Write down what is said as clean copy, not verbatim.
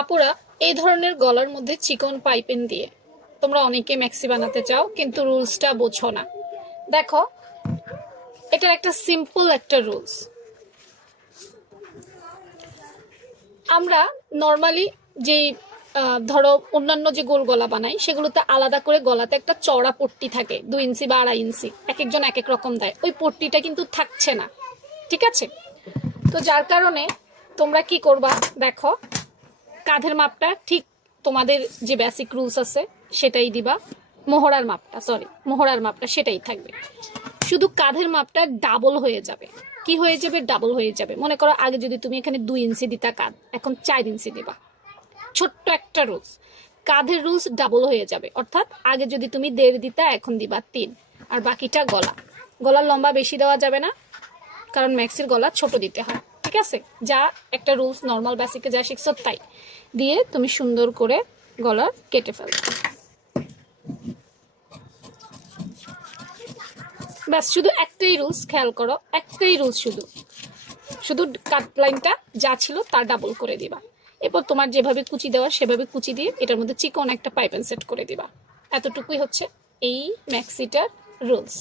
আপুরা, এই ধরনের গলার মধ্যে চিকন পাইপিন দিয়ে তোমরা অনেকে ম্যাক্সি বানাতে চাও, কিন্তু রুলসটা বোঝো না। দেখো, এটা একটা সিম্পল একটা রুলস। আমরা নর্মালি যেই ধরো অন্যান্য যে গোল গলা বানাই, সেগুলোতে আলাদা করে গলাতে একটা চওড়া পট্টি থাকে, 2 ইঞ্চি বা 2.5 ইঞ্চি, এক একজন এক এক রকম দেয়। ওই পট্টিটা কিন্তু থাকছে না, ঠিক আছে? তো যার কারণে তোমরা কি করবা, দেখো, কাঁধের মাপটা ঠিক তোমাদের যে বেসিক রুলস আছে সেটাই দিবা। মোহরার মাপটা সেটাই থাকবে। শুধু কাঁধের মাপটা ডাবল হয়ে যাবে। কি হয়ে যাবে? ডাবল হয়ে যাবে। মনে করো আগে যদি তুমি এখানে 2 ইঞ্চি দিতা কাঁধ, এখন 4 ইঞ্চি দিবা। ছোট্ট একটা রুলস, কাঁধের রুলস ডাবল হয়ে যাবে। অর্থাৎ আগে যদি তুমি 1.5 দিতা, এখন দিবা 3। আর বাকিটা গলার লম্বা বেশি দেওয়া যাবে না, কারণ ম্যাক্সির গলা ছোট দিতে হয়, ঠিক আছে? যা একটা রুলস নর্মাল বেসিকে যা শিখছো তাই দিয়ে তুমি সুন্দর করে গলা কেটে ফেলবে। ব্যাস, শুধু একটাই রুলস খেয়াল করো, একটাই রুলস, শুধু কাট লাইনটা যা ছিল তার ডাবল করে দিবা। এরপর তোমার যেভাবে কুচি দেওয়ার সেভাবে কুচি দিয়ে এটার মধ্যে চিকন একটা পাইপেন সেট করে দিবা। এতটুকুই হচ্ছে এই ম্যাক্সিটার রুলস।